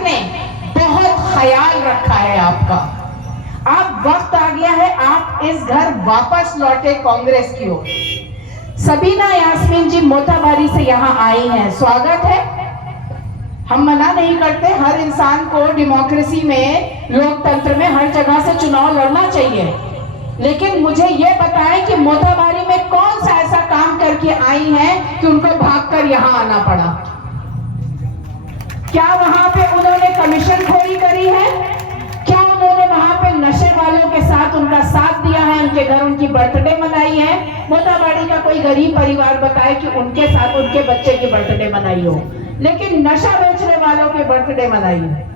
घर ने बहुत ख्याल रखा है आपका। अब वक्त आ गया है आप इस घर वापस लौटे कांग्रेस की ओर। सबीना यास्मीन जी मोथाबारी से यहाँ आई हैं, स्वागत है। हम मना नहीं करते, हर इंसान को डेमोक्रेसी में, लोकतंत्र में हर जगह से चुनाव लड़ना चाहिए, लेकिन मुझे ये बताएं कि मोथाबारी में कौन सा ऐसा काम करके आई हैं कि उनको भागकर यहाँ आना पड़ा? क्या वहां पे उन्होंने कमीशन खोरी करी है? क्या उन्होंने वहां पे नशे वालों के साथ उनका साथ दिया है, उनके घर उनकी बर्थडे मनाई है? मोथाबारी का कोई गरीब परिवार बताए कि उनके साथ उनके बच्चे की बर्थडे मनाई हो, लेकिन नशा बेचने वालों की बर्थडे मनाई है?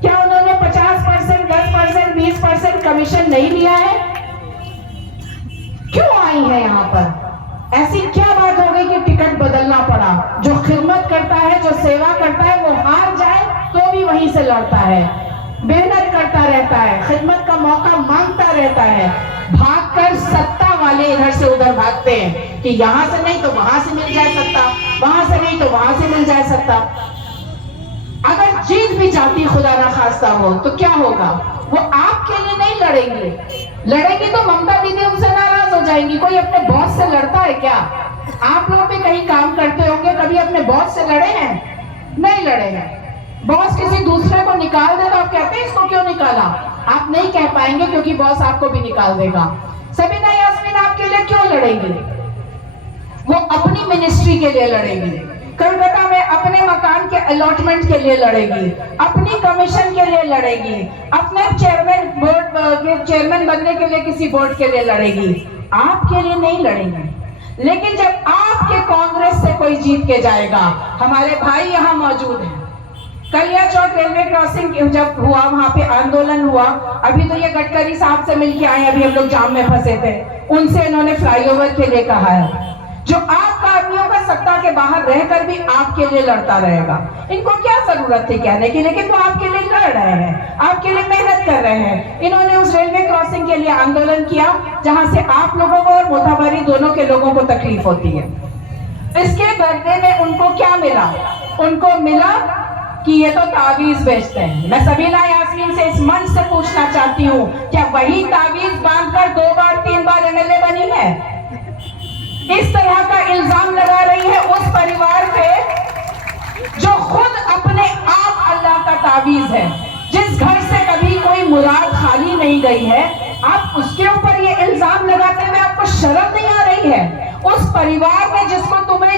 क्या उन्होंने 50%, 10%, 20% कमीशन नहीं लिया है? क्यों आई है यहाँ पर? ऐसी क्या बात हो गई कि टिकट बदलना पड़ा? जो खिदमत करता है, जो सेवा करता है, वो हार जाए तो भी वहीं से लड़ता है, मेहनत करता रहता है, खिदमत का मौका मांगता रहता है। भागकर सत्ता वाले इधर से उधर भागते हैं कि यहां से नहीं तो वहां से मिल जाए सत्ता, वहां से नहीं तो वहां से मिल जाए सत्ता। अगर जीत भी जाती खुदा ना खास्ता हो तो क्या होगा? वो आपके लिए नहीं लड़ेंगी तो ममता दीदी उनसे नाराज हो जाएंगी। कोई अपने बॉस से लड़ता है क्या? आप लोग भी कहीं काम करते होंगे, कभी अपने बॉस से लड़े हैं? नहीं लड़े हैं। बॉस किसी दूसरे को निकाल दे तो आप कहते हैं इसको क्यों निकाला? आप नहीं कह पाएंगे क्योंकि बॉस आपको भी निकाल देगा। सबीना यास्मीन आपके लिए क्यों लड़ेंगी? वो अपनी मिनिस्ट्री के लिए लड़ेगी, कोलकाता में अपने मकान के अलॉटमेंट के लिए लड़ेगी, अपनी कमीशन के लिए लड़ेगी, अपने चेयरमैन बनने के लिए किसी बोर्ड के लिए लड़ेगी, आपके लिए नहीं लड़ेंगी। लेकिन जब आपके कांग्रेस से कोई जीत के जाएगा, हमारे भाई यहाँ मौजूद हैं। कलिया चौक रेलवे क्रॉसिंग जब हुआ, वहां पे आंदोलन हुआ, अभी तो ये गडकरी साहब से मिलके आए, अभी हम लोग जाम में फंसे थे, उनसे इन्होंने फ्लाईओवर के लिए कहा है। जो आपका आदमियों का सत्ता के बाहर रहकर भी आपके लिए लड़ता रहेगा। इनको क्या जरूरत थी कहने की, लेकिन वो आपके लिए लड़ रहे हैं, आपके लिए मेहनत कर रहे हैं। इन्होंने उस रेलवे क्रॉसिंग के लिए आंदोलन किया जहां से आप लोगों को और मोथाबारी दोनों के लोगों को तकलीफ होती है। इसके बदले में उनको क्या मिला? उनको मिला कि ये तो तावीज बेचते हैं। मैं सबीना यास्मीन से इस मंच से पूछना चाहती हूँ, क्या वही तावीज बांधकर 2 बार 3 बार एमएलए बनी है? इस तरह का इल्जाम लगा रही है उस परिवार पे जो खुद अपने आप अल्लाह का तावीज है, जिस घर से कभी कोई मुराद खाली नहीं गई है। आप उसके ऊपर ये इल्जाम लगाते हुए आपको शर्म नहीं आ रही है? उस परिवार में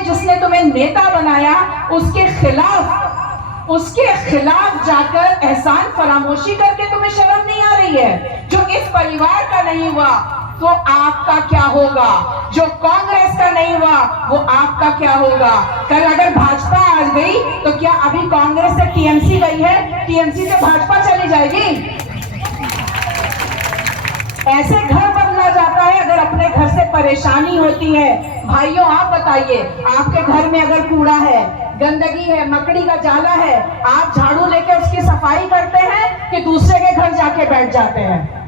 जिसने तुम्हें नेता बनाया, उसके खिलाफ जाकर एहसान फरामोशी करके तुम्हें शर्म नहीं आ रही है? जो इस परिवार का नहीं हुआ तो आपका क्या होगा? जो कांग्रेस का नहीं हुआ वो आपका क्या होगा? कल अगर भाजपा आ गई तो क्या अभी कांग्रेस से टीएमसी गई है, टीएमसी से भाजपा चली जाएगी? ऐसे घर बदला जाता है अगर अपने घर से परेशानी होती है। भाइयों आप बताइए, आपके घर में अगर कूड़ा है, गंदगी है, मकड़ी का जाला है, आप झाड़ू लेके उसकी सफाई करते हैं कि दूसरे के घर जाके बैठ जाते हैं?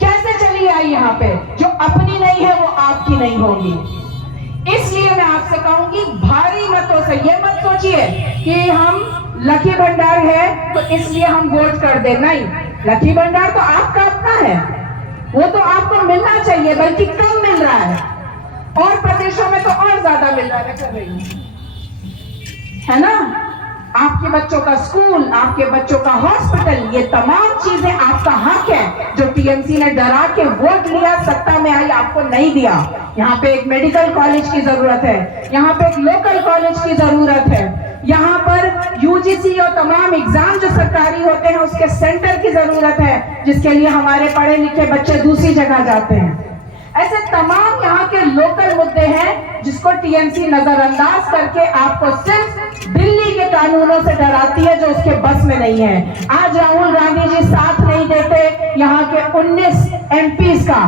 कैसे चली आई यहाँ पे? जो अपनी नहीं है वो आपकी नहीं होगी। इसलिए मैं आपसे कहूंगी, भारी मतों से ये मत सोचिए कि हम लकी भंडार है तो इसलिए हम वोट कर दे। नहीं, लकी भंडार तो आपका अपना है, वो तो आपको मिलना चाहिए, बल्कि कम मिल रहा है, और प्रदेशों में तो और ज्यादा मिल रहा है ना? आपके बच्चों का स्कूल, आपके बच्चों का हॉस्पिटल, ये तमाम चीजें आपका हक है। जो टीएमसी ने डरा के वोट लिया, सत्ता में आई, आपको नहीं दिया। यहाँ पे एक मेडिकल कॉलेज की जरूरत है, यहाँ पे एक लोकल कॉलेज की जरूरत है, यहाँ पर यूजीसी और तमाम एग्जाम जो सरकारी होते हैं उसके सेंटर की जरूरत है, जिसके लिए हमारे पढ़े लिखे बच्चे दूसरी जगह जाते हैं। ऐसे तमाम यहाँ के लोकल मुद्दे हैं जिसको टीएमसी नजरअंदाज करके आपको सिर्फ दिल्ली के कानूनों से डराती है, जो उसके बस में नहीं है। आज राहुल गांधी जी साथ नहीं देते यहाँ के 19 एमपीज का,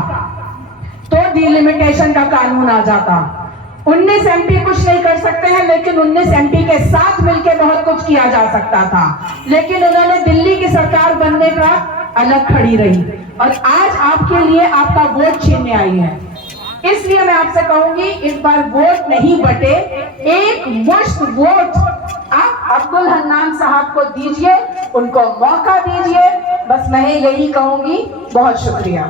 तो डिलिमिटेशन का कानून आ जाता। 19 एमपी कुछ नहीं कर सकते हैं, लेकिन 19 एमपी के साथ मिलकर बहुत कुछ किया जा सकता था। लेकिन उन्होंने दिल्ली की सरकार बनने का अलग खड़ी रही, और आज आपके लिए आपका वोट छीनने आई है। इसलिए मैं आपसे कहूंगी, इस बार वोट नहीं बटे, एक मुश्त वोट आप अब्दुल हन्नान साहब को दीजिए, उनको मौका दीजिए, बस मैं यही कहूंगी। बहुत शुक्रिया।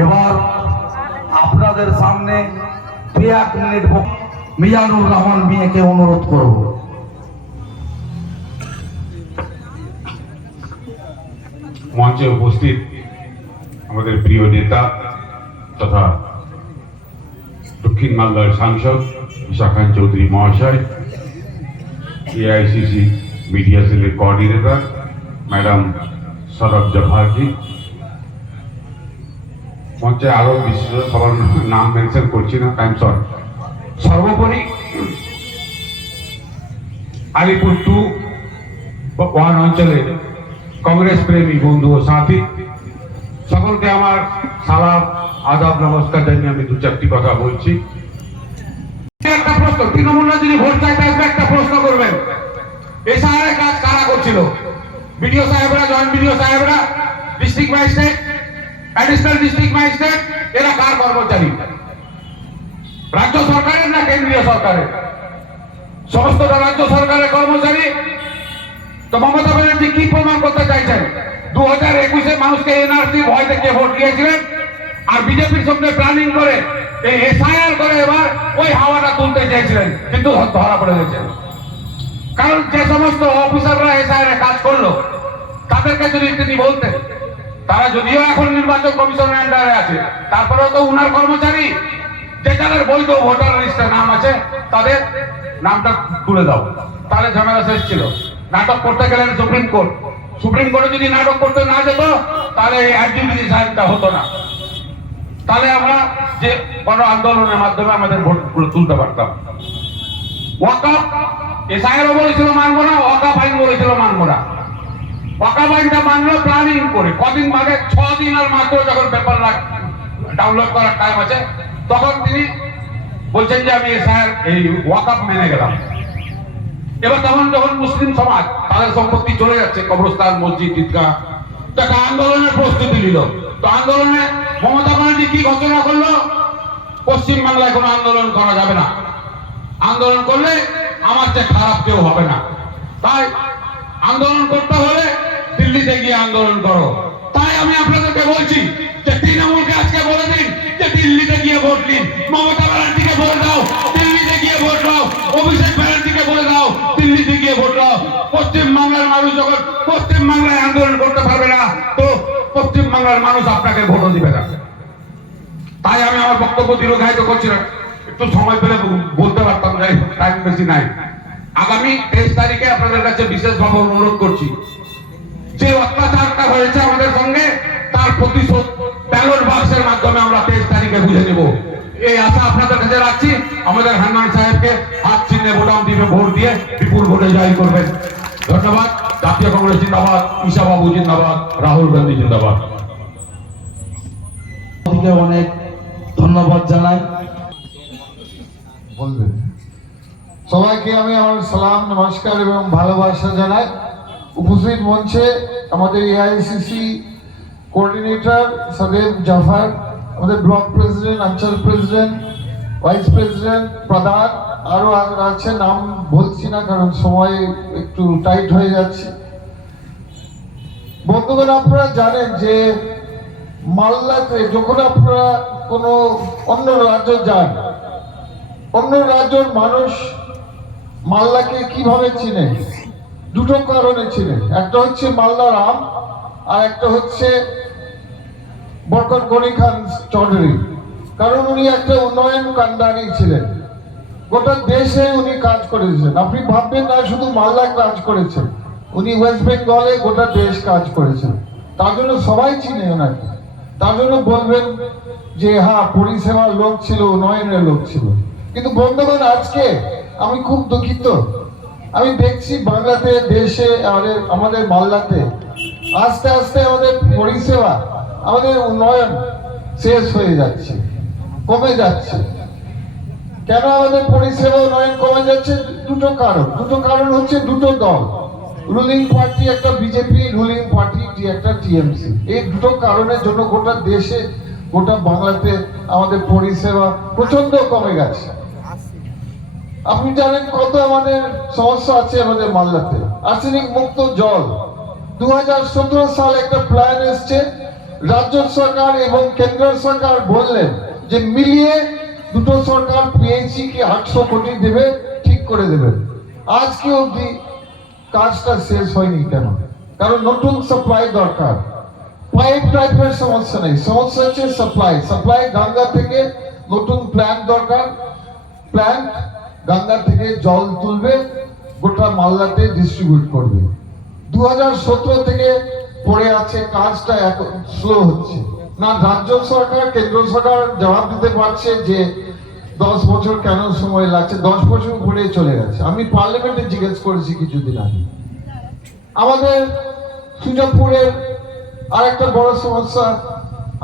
এবার আপনাদের সামনে 1 মিনিট মিজানুর রহমান মিয়াকে অনুরোধ করব। মঞ্চে উপস্থিত আমাদের প্রিয় নেতা তথা দক্ষিণ মালদার সাংসদ ঈশা খান চৌধুরী মহাশয়, এআইসিসি মিডিয়া সেলের কোঅর্ডিনেটর ম্যাডাম সরব জফারজি, মঞ্চে আরো বিশিষ্ট সবার নাম মেনশন করছি না, টাইম শর্ট। সর্বোপরি আলিপুর 2-1 অঞ্চলে কংগ্রেস প্রেমী বন্ধু ও সাথী সকলকে আমার সালাম, আদাব, নমস্কার জানিয়ে আমি 2-4টি কথা বলছি। একটা প্রশ্ন, তৃণমূলে যদি ভোট চাইতে আসবে একটা প্রশ্ন করবেন, এই শহরে কাজ কারা করছিল? বিডিও সাহেবরা, জয়েন্ট বিডিও সাহেবরা, district magistrate, additional district magistrate, এরা কার কর্মচারী? রাজ্য সরকারের না কেন্দ্রীয় সরকারের? সমস্ত রাজ্য সরকারের কর্মচারী। তো মমতা ব্যানার্জি কি প্রমাণ করতে চাইছেন? 2021-এ মানুষকে এনআরসি ভয় দেখিয়ে ভোট দিয়েছিলেন, আর বিজেপির সঙ্গে প্ল্যানিং করে এই এসআইআর করে এবার ওই হাওয়াটা তুলতে চেয়েছিলেন, কিন্তু ধরা পড়ে গেছেন। কারণ যে সমস্ত অফিসাররা এসআইআর কাজ করলো তাদেরকে যদি তিনি বলতেন, তারা যদিও এখন নির্বাচন কমিশনের আন্ডারে আছে, তারপরেও তো উনার কর্মচারী, যে যাদের বৈধ ভোটার লিস্টে নাম আছে তাদের নামটা তুলে দাও, তাহলে ঝামেলা শেষ ছিল। নাটক করতে গেলেন সুপ্রিম কোর্ট, সুপ্রিম কোর্টে যদি নাটক করতে না যেত তাহলে এই অ্যাডজুডিশনটা হতো না, তাহলে আমরা যে কোনো আন্দোলনের মাধ্যমে আমাদের ভোটগুলো তুলতে পারতাম। ওয়াকআপ এসআইআরও বলেছিল মানবো না, ওয়াকআপ আইন বলেছিল মানবো না। ওয়াকআপ আইনটা মানলো প্ল্যানিং করে, কদিন বাদে 6 দিন আর মাত্র যখন পেপার ডাউনলোড করার টাইম আছে তখন তিনি বলছেন যে আমি এসআইআর এই ওয়াকআপ মেনে গেলাম। এবার যখন মুসলিম সমাজ তাদের সম্পত্তি চলে যাচ্ছে, কবরস্থান, মসজিদ, ঈদগাহ, একটা আন্দোলনের প্রস্তুতি নিল। তো আন্দোলনে মমতা ব্যানার্জি কি ঘোষণা করলো? পশ্চিম বাংলায় কোনো আন্দোলন করা যাবে না, আন্দোলন করলে আমার চেয়ে খারাপ কেউ হবে না, তাই আন্দোলন করতে হলে দিল্লিতে গিয়ে আন্দোলন করো। তাই আমি আপনাদেরকে বলছি যে তৃণমূলকে আজকে বলে দিন যে দিল্লিতে গিয়ে ভোট দিন, মমতা ব্যানার্জিকে বলে দাও দিল্লিতে গিয়ে ভোট দাও, অভিষেক ব্যানার্জিকে বলে দাও দিল্লিতে গিয়ে ভোট দাও। পশ্চিম বাংলার মানুষ যখন পশ্চিম বাংলায় আন্দোলন করতে পারবে না, তো পশ্চিম বাংলার মানুষ আপনাকে ভোটও দিবে না। তাই আমি আমার বক্তব্য দীর্ঘায়িত করছি না, একটু সময় পেলে বলতে পারতাম, যাই টাইম বেশি নাই। আগামী 23 তারিখে আপনাদের কাছে বিশেষভাবে অনুরোধ করছি, যে অত্যাচারটা হয়েছে আমাদের সঙ্গে তার প্রতিশোধ ব্যালট বাক্সের মাধ্যমে আমরা 23 তারিখে বুঝে নেব, এই আশা আপনাদের কাছে রাখছি। আমাদের হান্নান সাহেবকে হাত চিহ্নে বোতাম দিবে ভোট দিয়ে বিপুল ভোটে জয় করবেন। ধন্যবাদ। জাতীয় কংগ্রেস জিন্দাবাদ, ঈশা বাবু জিন্দাবাদ, রাহুল গান্ধী জিন্দাবাদ। অনেক ধন্যবাদ জানাই। বলবেন সবাইকে আমি আমার সালাম, নমস্কার এবং ভালোবাসা জানাই। উপস্থিত মঞ্চে আমাদের এআইসিসি কোঅর্ডিনেটর সদেব জাফর, আমাদের ব্লক প্রেসিডেন্ট, অঞ্চল প্রেসিডেন্ট, ভাইস প্রেসিডেন্ট, প্রধান, আরো আছে, নাম বলছি না কারণ সময় একটু টাইট হয়ে যাচ্ছে। বন্ধুগণ, আপনারা জানেন যে মালদাতে যখন আপনারা কোনো অন্য রাজ্য যান, অন্য রাজ্যের মানুষ মালদাকে কিভাবে চিনে? দুটো কারণে চিনে। একটা হচ্ছে মালদার আম, আর একটা হচ্ছে বরকত গনি খান চৌধুরী, কারণ উনি একটা উন্নয়ন কান্ডারি ছিলেন, গোটা দেশে উনি কাজ করেছেন। আপনি ভাববেন না শুধু মালদায় কাজ করেছেন, উনি ওয়েস্ট বেঙ্গলে গোটা দেশ কাজ করেছেন, তার জন্য সবাই চিনে ওনাকে। তার জন্য বলবেন যে হ্যাঁ পরিষেবার লোক ছিল, উন্নয়নের লোক ছিল। কিন্তু বন্ধুগণ, আজকে আমি খুব দুঃখিত, আমি দেখছি বাংলাতে, দেশে, আমাদের মালদাতে আস্তে আস্তে আমাদের পরিষেবা, আমাদের উন্নয়ন শেষ হয়ে যাচ্ছে, কমে যাচ্ছে। কেন আমাদের পরিষেবা উন্নয়ন কমে যাচ্ছে? দুটো কারণ হচ্ছে দুটো দল, রুলিং পার্টি একটা বিজেপি, রুলিং পার্টি একটা টিএমসি। এই দুটো কারণের জন্য গোটা দেশে গোটা বাংলাতে আমাদের পরিষেবা প্রচন্ড কমে গেছে। আপনি জানেন কত আমাদের সমস্যা আছে আমাদের মালদাতে। আর্সেনিক মুক্ত জল 2017 সালে একটা প্ল্যান এসছে, রাজ্য সরকার এবং কেন্দ্র সরকার বললেন যে মিলিয়ে দুটো সরকার পেয়েছি কি 800 কোটি দেবে, ঠিক করে দেবে। আজকে অবধি কাজটা শেষ হয়নি। কেন? কারণ নতুন সাপ্লাই দরকার। পাইপ টাইপের সমস্যা নেই, সমস্যা হচ্ছে সাপ্লাই গঙ্গা থেকে নতুন প্ল্যান্ট দরকার। প্ল্যান্ট গঙ্গা থেকে জল তুলবে, গোটা মালদাতে ডিস্ট্রিবিউট করবে। 2017 থেকে পড়ে আছে, কাজটা এখন স্লো হচ্ছে না। রাজ্য সরকার কেন্দ্র সরকার জবাব দিতে পারছে যে 10 বছর কেন সময় লাগছে, 10 বছর ঘুরে চলে গেছে। আমি পার্লামেন্টে জিজ্ঞেস করেছি কিছুদিন আগে। আমাদের সুজাপুরের আরেকটা বড় সমস্যা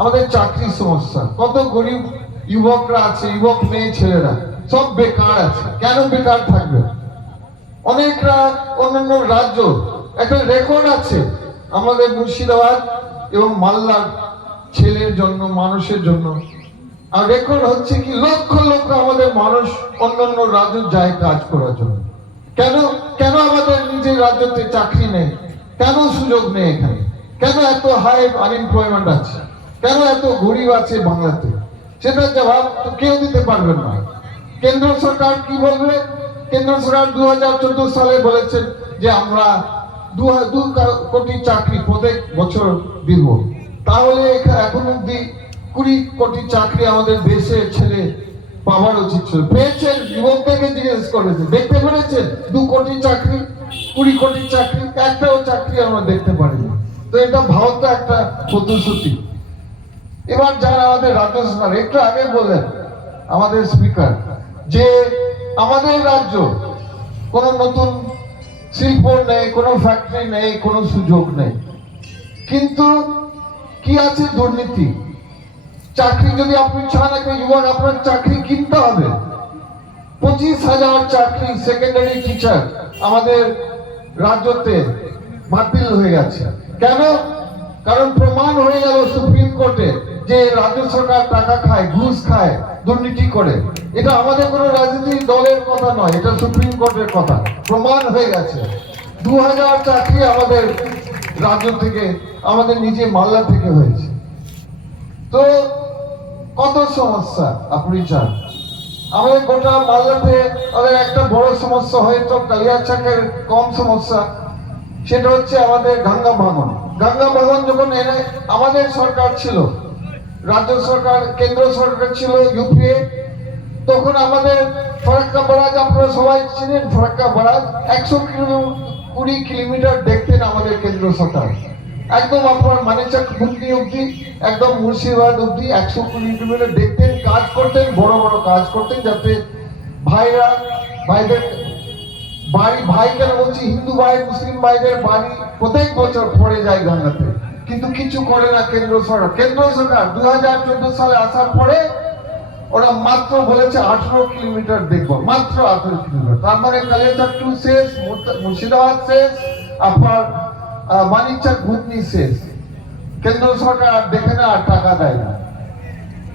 আমাদের চাকরির সমস্যা। কত গরিব যুবকরা আছে, যুবক মেয়ে ছেলেরা সব বেকার আছে। কেন বেকার থাকবে? অনেকরা অন্যান্য রাজ্য, একটা রেকর্ড আছে আমাদের মুর্শিদাবাদ এবং মালদার ছেলের জন্য, মানুষের জন্য। আর রেকর্ড হচ্ছে কি লক্ষ লক্ষ আমাদের মানুষ অন্যান্য রাজ্য যায় কাজ করার জন্য। কেন কেন আমাদের নিজের রাজ্যতে চাকরি নেই? কেন সুযোগ নেই এখানে? কেন এত হাই আনএমপ্লয়মেন্ট আছে? কেন এত গরিব আছে বাংলাতে? সেটার জবাব তো কেউ দিতে পারবেন না। কেন্দ্র সরকার কি বলবে? কেন্দ্র সরকার 2014 সালে বলেছেন যে আমরা 2 কোটি চাকরি প্রত্যেক বছর দিব। তাহলে এখন অব্দি 20 কোটি চাকরি আমাদের দেশের ছেলে পাওয়ার উচিত ছিল। পেয়েছেন? যুবকদেরকে জিজ্ঞেস করেছে, দেখতে পেরেছেন 2 কোটি চাকরি, 20 কোটি চাকরি? একটাও চাকরি আমরা দেখতে পারিনি। তো এটা ভারত একটা প্রতিশ্রুতি। এবার যারা আমাদের রাজ্য সরকার, একটু আগে বললেন আমাদের স্পিকার যে আমাদের রাজ্য কোনো নতুন শিল্প নেই, কোনো ফ্যাক্টরি নেই, কোনো সুযোগ নেই। কিন্তু কি আছে? দুর্নীতি। চাকরি যদি আপনি চান, একটা যুবক আপনার চাকরি কিনতে হবে। 25,000 চাকরি সেকেন্ডারি টিচার আমাদের রাজ্যতে বাতিল হয়ে গেছে। কেন? কারণ প্রমাণ হয়ে গেল সুপ্রিম কোর্টে যে রাজ্য সরকার টাকা খায়, ঘুষ খায়, দুর্নীতি করে। এটা আমাদের কোনো রাজনৈতিক দলের কথা নয়, এটা সুপ্রিম কোর্টের কথা, প্রমাণ হয়ে গেছে। 2000 চাকরি আমাদের রাজ্য থেকে, আমাদের নিজে মালদা থেকে হয়েছে। তো কত সমস্যা আপনি চান? আমাদের গোটা মালদাতে আমাদের একটা বড় সমস্যা, হয়তো কালিয়াচকের কম সমস্যা, সেটা হচ্ছে আমাদের গঙ্গা ভাঙন। গঙ্গা ভাঙন যখন এনে আমাদের সরকার ছিল, রাজ্য সরকার, কেন্দ্র সরকার ছিল ইউপিএ, তখন আমাদের ফরাক্কা বারাজ, আপনারা সবাই চিনেন ফরাক্কা বারাজ, 120 কিলোমিটার দেখতেন আমাদের কেন্দ্র সরকার। একদম আপনার মানিকচক ঘুগনি অব্দি, একদম মুর্শিদাবাদ অব্দি 120 কিলোমিটার দেখতেন, কাজ করতেন, বড় বড় কাজ করতেন, যাতে ভাইদের বাড়ি, ভাই কেন বলছি, হিন্দু ভাই মুসলিম ভাইদের বাড়ি প্রত্যেক বছর পড়ে যায় গঙ্গাতে। কিন্তু কিছু করে না কেন্দ্র সরকার। কেন্দ্র সরকার 2014 সালে আসার পরে ওরা মাত্র বলেছে 18 কিলোমিটার দেখবো, মাত্র 18 কিলোমিটার। তার মানে কালিয়াচক টু শেষ, মুর্শিদাবাদ শেষ, আপনার মানিকচক ঘুগনি শেষ। কেন্দ্র সরকার আর দেখে না, আর টাকা দেয় না।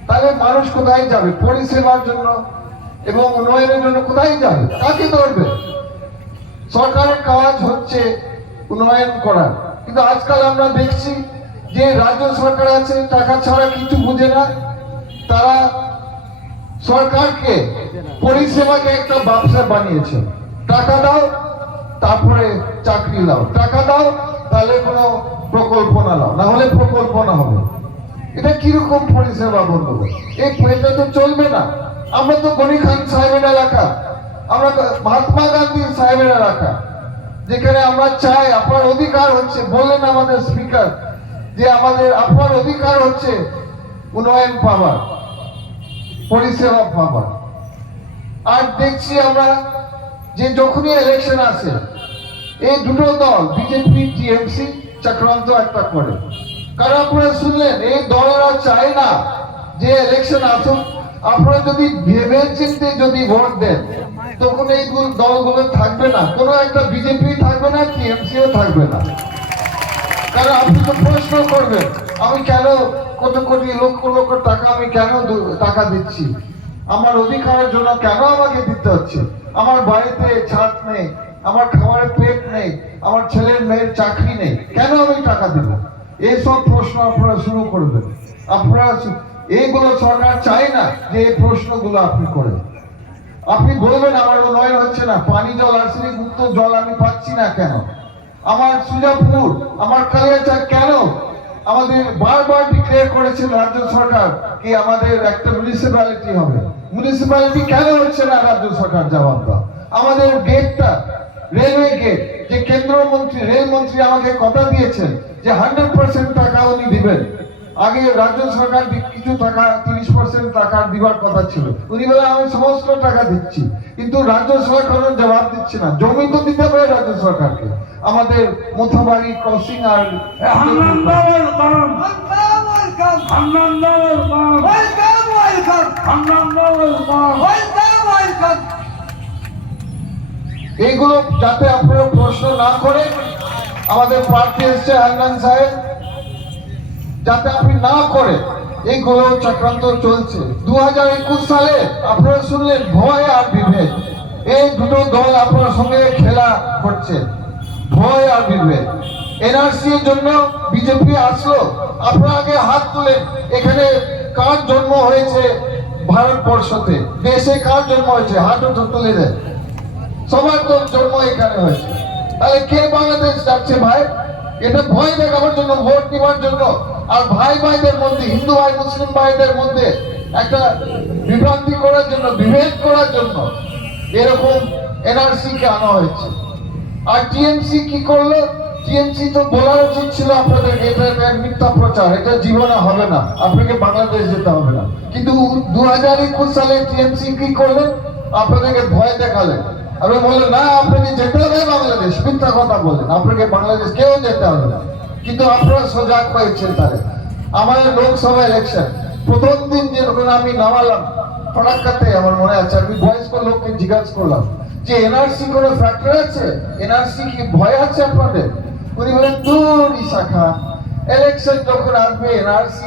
তাহলে মানুষ কোথায় যাবে পরিষেবার জন্য এবং উন্নয়নের জন্য? কোথায় যাবে? কাকে ধরবে? সরকারের কাজ হচ্ছে উন্নয়ন করার, কিন্তু আজকাল আমরা দেখছি যে রাজ্য সরকার আছে, টাকা ছাড়া কিছু বুঝে না। তারা সরকারকে, পরিষেবাকে একটা ব্যবসা বানিয়েছে। টাকা দাও, তারপরে চাকরি দাও, টাকা দাও, তাহলে কোনো প্রকল্প না দাও, না হলে প্রকল্প না হবে। এটা কিরকম পরিষেবা বলবো? এটা তো চলবে না। আমরা তো গনি খান সাহেবের এলাকা, আমরা মহাত্মা গান্ধী সাহেবের এলাকা, যেখানে আমরা চাই, আপনার অধিকার হচ্ছে, বললেন আমাদের স্পিকার যে আপনার অধিকার হচ্ছে উন্নয়ন পাবার, পরিষেবা পাবার। আর দেখছি আমরা যে যখনই ইলেকশন আসে, এই দুটো দল বিজেপি টিএমসি চক্রান্ত একটা করে। কারণ আপনারা শুনলেন, এই দলরা চায় না যে ইলেকশন আসুক। আপনারা যদি ভেবে চিন্তে যদি ভোট দেন, তখন এই দলগুলো থাকবে না, কোনো একটা বিজেপি থাকবে না, টিএমসিও থাকবে না। কারণ আপনি তো প্রশ্ন করবেন আমি কেন কত কোটি লক্ষ লক্ষ টাকা আমি কেন টাকা দিচ্ছি, আমার অধিকারের জন্য কেন আমাকে দিতে হচ্ছে, আমার বাড়িতে ছাদ নেই, আমার খাবারের পেট নেই, আমার ছেলের মেয়ের চাকরি নেই, কেন আমি টাকা দেব? এইসব প্রশ্ন আপনারা শুরু করবেন। আপনারা এইগুলো সরকার চায় না যে এই প্রশ্নগুলো আপনি করেন। আপনি বলবেন আমার উন্নয়ন হচ্ছে না, পানি জল আর্সেনিক মুক্ত জল আমি পাচ্ছি না কেন, আমার সুজাপুর আমার কালিয়াচক কেন আমাদের বারবার ডিক্লেয়ার করেছে রাজ্য সরকার কি আমাদের একটা মিউনিসিপ্যালিটি হবে, মিউনিসিপ্যালিটি কেন হচ্ছে না রাজ্য সরকার জবাব দাও। আমাদের গেটটা রেলওয়ে গেট যে কেন্দ্রমন্ত্রী রেলমন্ত্রী আমাকে কথা দিয়েছেন যে 100% টাকা উনি দিবেন, আগে রাজ্য সরকার কিছু টাকা 30% টাকা দিবার কথা ছিল, উনি বলে আমি সমস্ত টাকা দিচ্ছি, কিন্তু রাজ্য সরকার জবাব দিচ্ছে না। জমি তো দিতে হবে রাজ্য সরকারকে, আমাদের মোথাবাড়ি ক্রসিং আর এইগুলো যাতে আপনারা প্রশ্ন না করে, আমাদের প্রার্থী এসছে হান্নান সাহেব, যাতে আপনি না করে এইগুলো চক্রান্ত চলছে। 2021 সালে আপনারা শুনলেন ভয় আর বিভেদ, এই দুটো দল আপনার সঙ্গে খেলা করছে, ভয় আর বিভেদ। এনআরসি এর জন্য বিজেপি আসলো, আপনারা আগে হাত তুলেন, এখানে কার জন্ম হয়েছে ভারতবর্ষতে, দেশে কার জন্ম হয়েছে হাত তুলে দেন, সবার তো জন্ম এখানে হয়েছে, তাহলে কে বাংলাদেশ যাচ্ছে ভাই? এটা ভয় দেখাবার জন্য, ভোট নেওয়ার জন্য, আর ভাই ভাইদের মধ্যে, হিন্দু ভাই মুসলিম ভাইদের মধ্যে একটা বিভ্রান্তি করার জন্য, বিভেদ করার জন্য এরকম এনআরসি কে আনা হয়েছে। আর টিএমসি কি করলো? টিএমসি তো বলার উচিত ছিল আপনাদের এটা মিথ্যা প্রচার, এটা জীবনে হবে না, আপনাকে বাংলাদেশ যেতে হবে না। কিন্তু 2021 সালে টিএমসি কি করলেন? আপনাদেরকে ভয় দেখালেন, আপনি বললেন না আপনাকে যেতে হবে বাংলাদেশ, মিথ্যা কথা বললেন, আপনাকে বাংলাদেশ কেউ যেতে হবে না। কিন্তু আপনারা সজাগ হয়েছেন। তাহলে আমাদের লোকসভা ইলেকশন প্রথম দিন যখন আমি নামালাম ফরাক্কাতে, আমার মনে আছে আমি বয়স্ক লোককে জিজ্ঞাসা করলাম যে এনআরসি কোনো ফ্যাক্টর আছে, এনআরসি কি ভয় আছে আপনাদের? উনি বলেন দূর শাখা, ইলেকশন যখন আসবে এনআরসি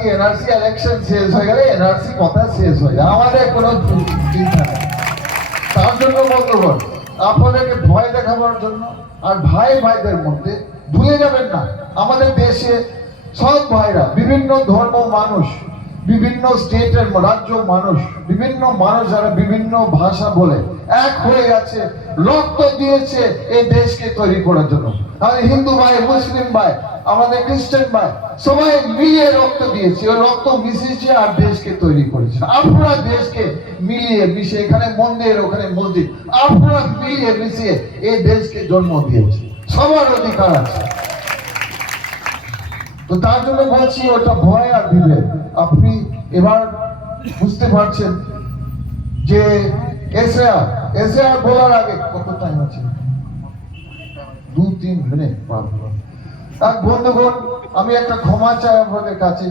ইলেকশন শেষ হয়ে গেলে এনআরসি কথা শেষ হয়ে যায়, আমাদের কোনো চিন্তা নেই। তার জন্য বন্ধুগণ আপনাদেরকে ভয় দেখাবার জন্য, আর ভাই ভাইদের মধ্যে ভুলে যাবেন না আমাদের দেশে সব ভাইরা, বিভিন্ন ধর্ম মানুষ, বিভিন্ন স্টেটের রাজ্য মানুষ, বিভিন্ন মানুষ যারা বিভিন্ন ভাষা বলে এক হয়ে গেছে, রক্ত দিয়েছে এই দেশকে তৈরি করার জন্য। আমাদের হিন্দু ভাই, মুসলিম ভাই, আমাদের খ্রিস্টান ভাই সবাই মিলিয়ে রক্ত দিয়েছে, ওই রক্ত মিশিয়েছে আর দেশকে তৈরি করেছে। আপনারা দেশকে মিলিয়ে মিশিয়ে, এখানে মন্দির ওখানে মসজিদ, আপনারা মিলিয়ে মিশিয়ে এই দেশকে জন্ম দিয়েছে, সবার অধিকার আছে। তো তার জন্য বলছি ওটা ভয় আর বিভেদ। আপনি এবার বুঝতে পারছেন যে এসআর বলার আগে কত টাইম আছে? 2-3 মিনিট। আর বন্ধুগণ আমি একটা ক্ষমা চাই আপনাদের কাছে,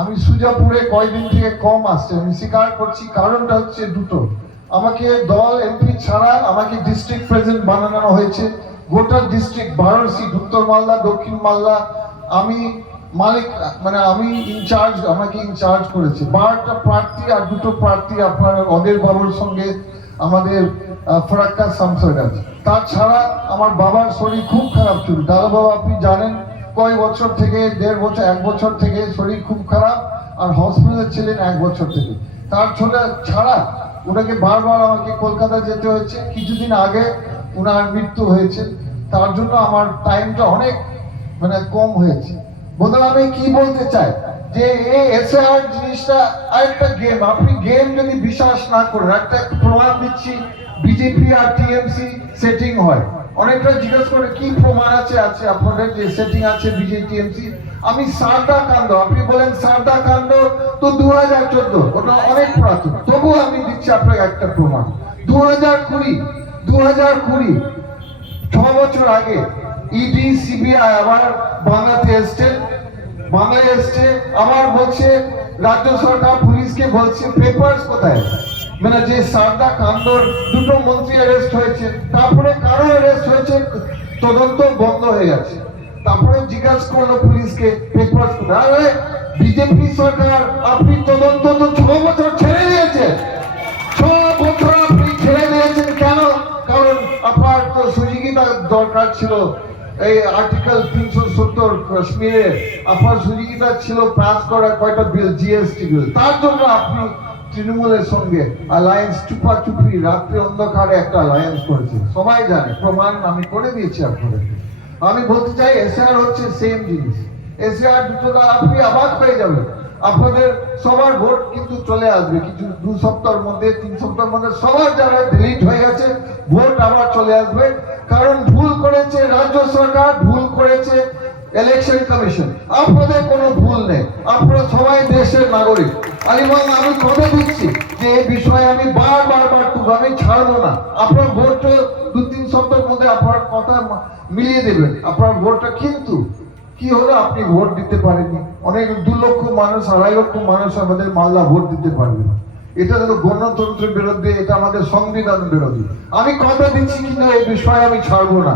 আমি সুজাপুরে কয়দিন থেকে কম আসছে, আমি স্বীকার করছি। কারণটা হচ্ছে দুটো, আমাকে দল এমপি ছাড়া আমাকে ডিস্ট্রিক্ট প্রেসিডেন্ট বানানো হয়েছে, গোটা ডিস্ট্রিক্ট 12 সিট, উত্তর মালদা দক্ষিণ মালদা আমি মালিক, মানে আমি ইনচার্জ, আমাকে ইনচার্জ করেছে। 12টা প্রার্থী আর 2টো প্রার্থী আপনার অদের বাবুর সঙ্গে আমাদের ফরাক্কা সাংসদ আছে। তাছাড়া আমার বাবার শরীর খুব খারাপ ছিল, দাদা বাবা আপনি জানেন কয় বছর থেকে, 1.5 বছর 1 বছর থেকে শরীর খুব খারাপ, আর হসপিটালে ছিলেন 1 বছর থেকে। তার ছাড়া ওনাকে বারবার আমাকে কলকাতা যেতে হয়েছে, কিছুদিন আগে ওনার মৃত্যু হয়েছে, তার জন্য আমার টাইমটা অনেক মানে কম হয়েছে। বন্ধুরা আমি কি বলতে চাই যে এই এসআর জিনিসটা আরেকটা গেম, আপনি গেম যদি বিশ্বাস না করেন, একটা প্রমাণ দিচ্ছি, বিজেপি আর টিএমসি সেটিং হয়, অনেকটা জিজ্ঞেস করে কি প্রমাণ আছে আপনাদের যে সেটিং আছে বিজেপি টিএমসি। আমি সারদা কাণ্ড, আপনি বলেন সারদা কাণ্ড তো 2014, ওটা অনেক পুরাতন, তবুও আমি দিচ্ছি আপনাকে একটা প্রমাণ। 2020 6 বছর আগে ইডি সিবিআই আবার বাংলাতে এসছে, আবার বলছে রাজ্য সরকার পুলিশকে বলছে পেপারস কোথায়, মানে যে সারদা কাণ্ডর 2টো মন্ত্রী অ্যারেস্ট হয়েছে, তারপরে কারো অ্যারেস্ট হয়েছে, তদন্ত বন্ধ হয়ে গেছে। তারপরে জিজ্ঞাসা করলো পুলিশকে পেপার আরে বিজেপি সরকার আপনি তদন্ত তো 6 বছর ছেড়ে দিয়েছেন, 6 বছর আপনি ছেড়ে দিয়েছেন কেন? কারণ আপনার তো সুযোগিতা দরকার ছিল, এই আর্টিকেল 370 কাশ্মীরে আপনার সুযোগিতা ছিল পাস করা কয়টা বিল, জিএসটি বিল, তার জন্য আপনি তৃণমূলের সঙ্গে অ্যালায়েন্স চুপাচুপি রাত্রি অন্ধকারে একটা অ্যালায়েন্স করেছে, সবাই জানে, প্রমাণ আমি করে দিয়েছি আপনাদেরকে। আমি বলতে চাই এসআর হচ্ছে সেম জিনিস, এসআর দুটো আপনি অবাক হয়ে যাবেন, আপনাদের সবার ভোট কিন্তু চলে আসবে কিছু 2 সপ্তাহের মধ্যে, 3 সপ্তাহের মধ্যে সবার যারা ডিলিট হয়ে গেছে ভোট আবার চলে আসবে। কারণ ভুল করেছে রাজ্য সরকার, ভুল করেছে ইলেকশন কমিশন, আপনাদের কোনো ভুল নেই, আপনারা সবাই দেশের নাগরিক। আলিমান আমি কথা দিচ্ছি যে এই বিষয়ে আমি বারবার আমি ছাড়বো না, আপনার ভোটটা 2-3 সপ্তাহের মধ্যে আপনার কথা মিলিয়ে দেবেন আপনার ভোটটা। কিন্তু কি হলো, আপনি ভোট দিতে পারেননি, অনেক 2 লক্ষ মানুষ 2.5 লক্ষ মানুষ আমাদের মালদা ভোট দিতে পারবে না। এটা হলো গণতন্ত্রের বিরুদ্ধে, এটা আমাদের সংবিধান বিরোধী। আমি কথা দিচ্ছি কিন্তু এই বিষয়ে আমি ছাড়বো না,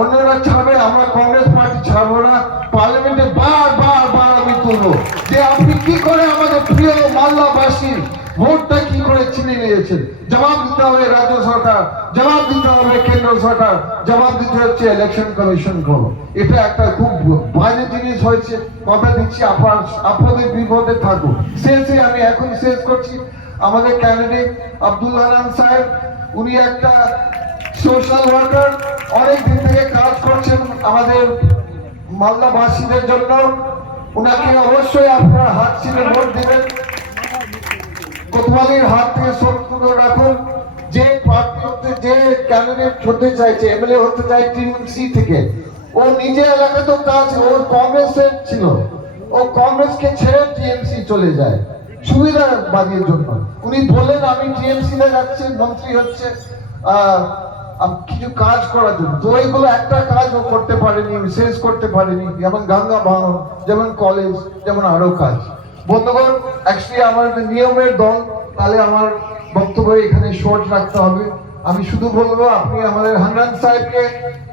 অন্যরা ছাড়বে, আমরা কংগ্রেস পার্টি ছাড়বো না। পার্লামেন্টে বার আমি তুলবো যে আপনি কি করে আমাদের প্রিয় মালদাবাসীর ভোটটা কি করে ছিনে নিয়েছেন। জবাব দিতে হবে রাজ্য সরকার, জবাব দিতে হবে কেন্দ্র সরকার, জবাব দিতে হচ্ছে ইলেকশন কমিশন করো। এটা একটা খুব বাজে জিনিস হয়েছে, কথা দিচ্ছি আপনাদের বিপদে থাকুক। শেষে আমি এখন শেষ করছি, আমাদের ক্যান্ডিডেট আব্দুল হানান সাহেব, উনি একটা সোশ্যাল ওয়ার্কার, অনেক দিন থেকে কাজ করছেন আমাদের মালদাবাসীদের জন্য। উনাকে অবশ্যই আপনারা হাত ছিঁড়ে ভোট দেবেন, কোতোয়ালির হাত থেকে সরে রাখুন। যে প্রার্থী হতে, যে ক্যান্ডিডেট হতে চাইছে, এমএলএ হতে চাই টিএমসি থেকে, ও নিজে এলাকাতে কাজ, ও কংগ্রেসের ছিল, ও কংগ্রেসকে ছেড়ে টিএমসি চলে যায় সুবিধাবাদীর জন্য। উনি বললেন আমি টিএমসি তে যাচ্ছি, মন্ত্রী হচ্ছে কিছু কাজ করার জন্য, তো এইগুলো একটা কাজ ও করতে পারেনি, শেষ করতে পারেনি, যেমন গঙ্গা বাহন, যেমন কলেজ, যেমন আরো কাজ। বন্ধুগণ, অ্যাকচুয়ালি আমার নিয়মের দল, তাহলে আমার বক্তব্য এখানে শর্ট রাখতে হবে। আমি শুধু বলবো আপনি আমাদের হান্নান সাহেবকে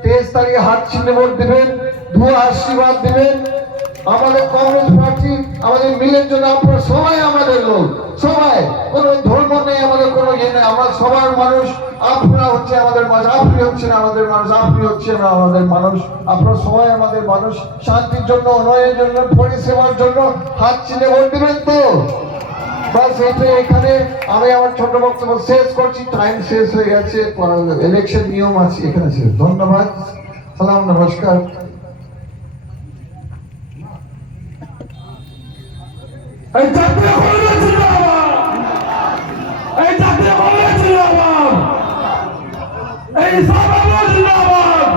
23 তারিখে হাত ছিঁড়ে ভোট দেবেন, দুয়া আশীর্বাদ দেবেন। আমাদের কংগ্রেস পার্টি আমাদের মিলের জন্য, আপনারা সবাই আমাদের লোক, সবাই, কোনো ধর্ম নেই, আমাদের কোনো ইয়ে নেই, আমরা সবার মানুষ। আপনারা হচ্ছে আমাদের মানুষ, আপনি হচ্ছেন আমাদের মানুষ, আপনি হচ্ছেন আমাদের মানুষ, আপনারা সবাই আমাদের মানুষ। শান্তির জন্য, উন্নয়নের জন্য, পরিষেবার জন্য হাত ছিঁড়ে ভোট দেবেন তো? বাস এখানে আমি আমার ছোট বক্তব্য শেষ করছি, টাইম শেষ হয়ে গেছে, ইলেকশন নিয়ম আছে এখানে শেষ। ধন্যবাদ, সালাম, নমস্কার। এই জাতীয় কংগ্রেস জিন্দাবাদ, এই জাতীয় কংগ্রেস জিন্দাবাদ, এই সব জিন্দাবাদ।